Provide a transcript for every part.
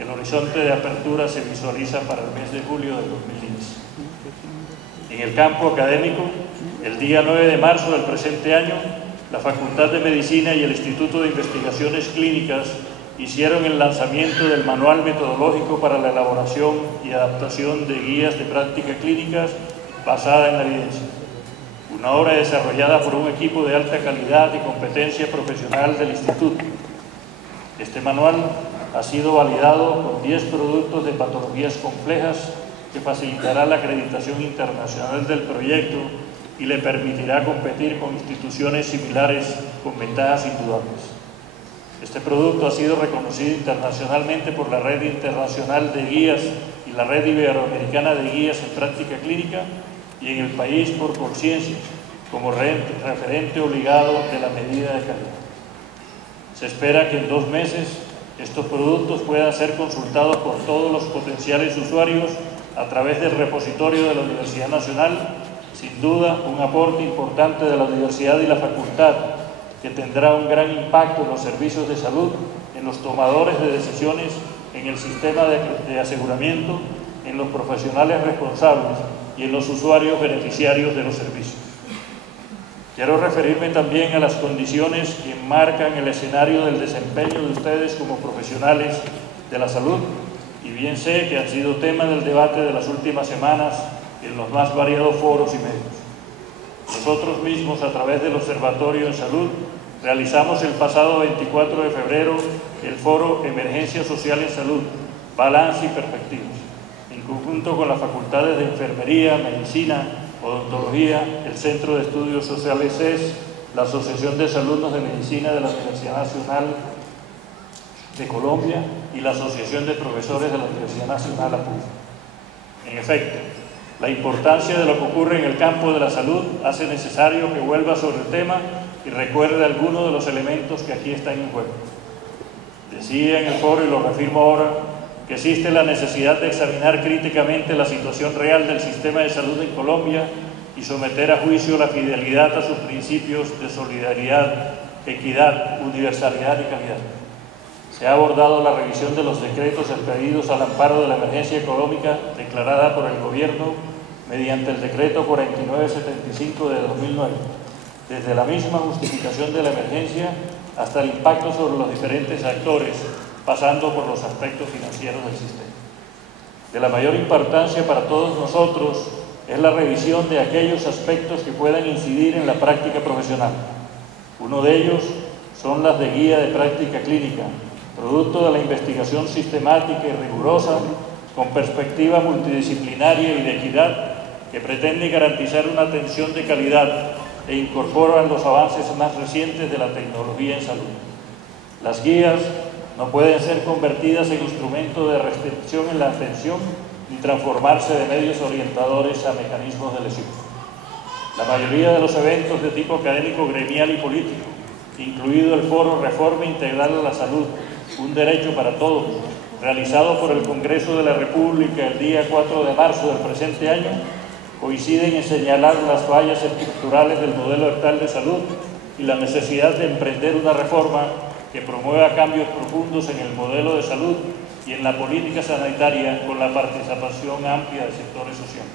El horizonte de apertura se visualiza para el mes de julio de 2015. En el campo académico, el día 9 de marzo del presente año, la Facultad de Medicina y el Instituto de Investigaciones Clínicas hicieron el lanzamiento del Manual Metodológico para la elaboración y adaptación de guías de práctica clínicas basada en la evidencia, una obra desarrollada por un equipo de alta calidad y competencia profesional del Instituto. Este manual ha sido validado con 10 productos de patologías complejas que facilitará la acreditación internacional del proyecto y le permitirá competir con instituciones similares con ventajas indudable. Este producto ha sido reconocido internacionalmente por la Red Internacional de Guías y la Red Iberoamericana de Guías en Práctica Clínica y en el país por Conciencia como referente obligado de la medida de calidad. Se espera que en 2 meses estos productos puedan ser consultados por todos los potenciales usuarios a través del repositorio de la Universidad Nacional, sin duda un aporte importante de la Universidad y la Facultad, que tendrá un gran impacto en los servicios de salud, en los tomadores de decisiones, en el sistema de aseguramiento, en los profesionales responsables y en los usuarios beneficiarios de los servicios. Quiero referirme también a las condiciones que marcan el escenario del desempeño de ustedes como profesionales de la salud, y bien sé que han sido tema del debate de las últimas semanas en los más variados foros y medios. Nosotros mismos, a través del Observatorio en Salud, realizamos el pasado 24 de febrero el foro Emergencia Social en Salud, Balance y Perspectivas, en conjunto con las facultades de Enfermería, Medicina, Odontología, el Centro de Estudios Sociales CES, la Asociación de Alumnos de Medicina de la Universidad Nacional de Colombia y la Asociación de Profesores de la Universidad Nacional APUC. En efecto, la importancia de lo que ocurre en el campo de la salud hace necesario que vuelva sobre el tema y recuerde algunos de los elementos que aquí están en juego. Decía en el foro, y lo reafirmo ahora, que existe la necesidad de examinar críticamente la situación real del sistema de salud en Colombia y someter a juicio la fidelidad a sus principios de solidaridad, equidad, universalidad y calidad. Se ha abordado la revisión de los decretos expedidos al amparo de la emergencia económica declarada por el Gobierno mediante el decreto 4975 de 2009, desde la misma justificación de la emergencia hasta el impacto sobre los diferentes actores, pasando por los aspectos financieros del sistema. De la mayor importancia para todos nosotros es la revisión de aquellos aspectos que puedan incidir en la práctica profesional. Uno de ellos son las de guía de práctica clínica, producto de la investigación sistemática y rigurosa, con perspectiva multidisciplinaria y de equidad, que pretende garantizar una atención de calidad e incorpora los avances más recientes de la tecnología en salud. Las guías no pueden ser convertidas en instrumento de restricción en la atención ni transformarse de medios orientadores a mecanismos de lesión. La mayoría de los eventos de tipo académico, gremial y político, incluido el foro Reforma Integral a la Salud, un derecho para todos, realizado por el Congreso de la República el día 4 de marzo del presente año, coinciden en señalar las fallas estructurales del modelo actual de salud y la necesidad de emprender una reforma que promueva cambios profundos en el modelo de salud y en la política sanitaria con la participación amplia de sectores sociales.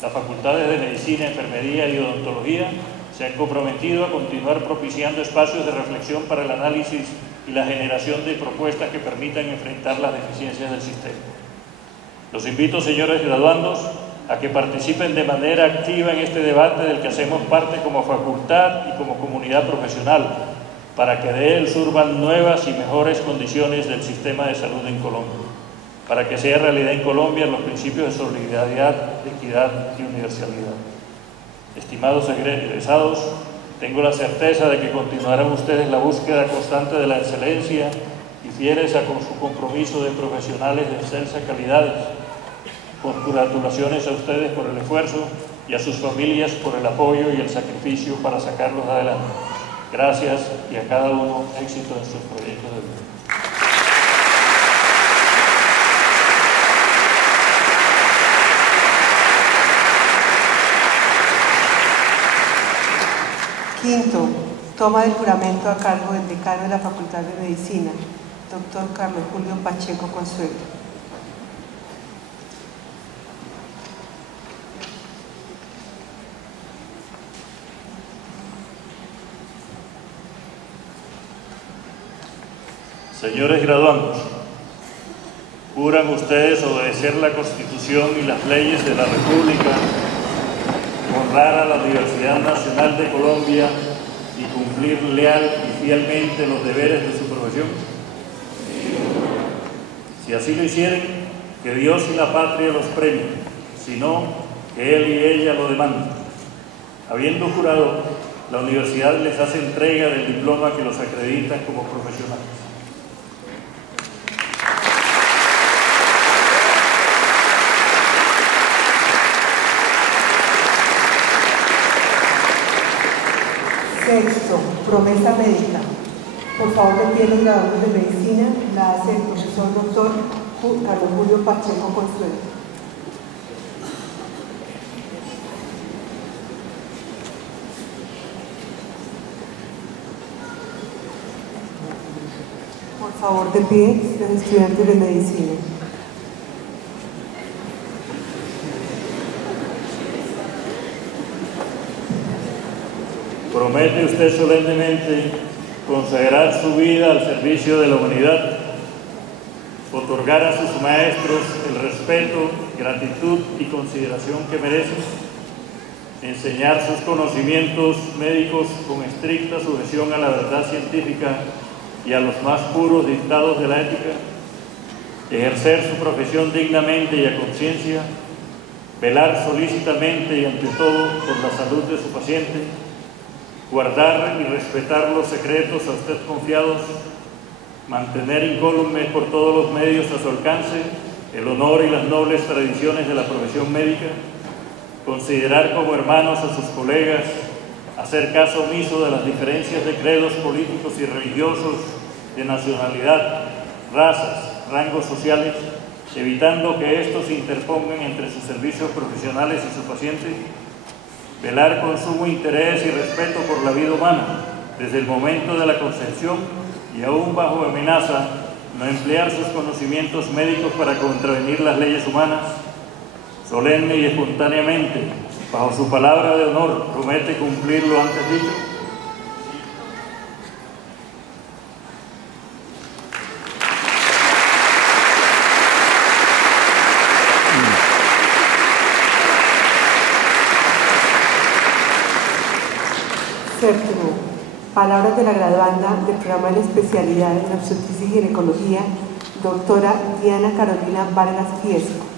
Las facultades de Medicina, Enfermería y Odontología se han comprometido a continuar propiciando espacios de reflexión para el análisis y la generación de propuestas que permitan enfrentar las deficiencias del sistema. Los invito, señores graduandos, a que participen de manera activa en este debate del que hacemos parte como facultad y como comunidad profesional, para que de él surban nuevas y mejores condiciones del sistema de salud en Colombia, para que sea realidad en Colombia los principios de solidaridad, de equidad y universalidad. Estimados egresados, tengo la certeza de que continuarán ustedes la búsqueda constante de la excelencia y fieles con su compromiso de profesionales de excelsa calidad. Congratulaciones a ustedes por el esfuerzo y a sus familias por el apoyo y el sacrificio para sacarlos adelante. Gracias y a cada uno éxito en sus proyectos de vida. Quinto, toma del juramento a cargo del decano de la Facultad de Medicina. Doctor Carlos Julio Pacheco Consuelo. Señores graduandos, ¿juran ustedes obedecer la Constitución y las leyes de la República, honrar a la Universidad Nacional de Colombia y cumplir leal y fielmente los deberes de su profesión? Si así lo hicieren, que Dios y la patria los premien, si no, que Él y ella lo demanden. Habiendo jurado, la universidad les hace entrega del diploma que los acredita como profesionales. Sexto, promesa médica. Por favor, de pie los graduados de medicina, la hace el profesor doctor Carlos Julio Pacheco Consuelo. Por favor, de pie los estudiantes de medicina. ¿Promete usted solemnemente consagrar su vida al servicio de la humanidad, otorgar a sus maestros el respeto, gratitud y consideración que merecen, enseñar sus conocimientos médicos con estricta sujeción a la verdad científica y a los más puros dictados de la ética, ejercer su profesión dignamente y a conciencia, velar solícitamente y ante todo por la salud de su paciente, guardar y respetar los secretos a usted confiados, mantener incólume por todos los medios a su alcance el honor y las nobles tradiciones de la profesión médica, considerar como hermanos a sus colegas, hacer caso omiso de las diferencias de credos políticos y religiosos, de nacionalidad, razas, rangos sociales, evitando que estos se interpongan entre sus servicios profesionales y su paciente, velar con sumo interés y respeto por la vida humana desde el momento de la concepción y aún bajo amenaza, no emplear sus conocimientos médicos para contravenir las leyes humanas, solemne y espontáneamente, bajo su palabra de honor, promete cumplir lo antes dicho. Séptimo, palabras de la graduanda del programa de especialidad en obstetricia y ginecología, doctora Diana Carolina Vargas Fiesco.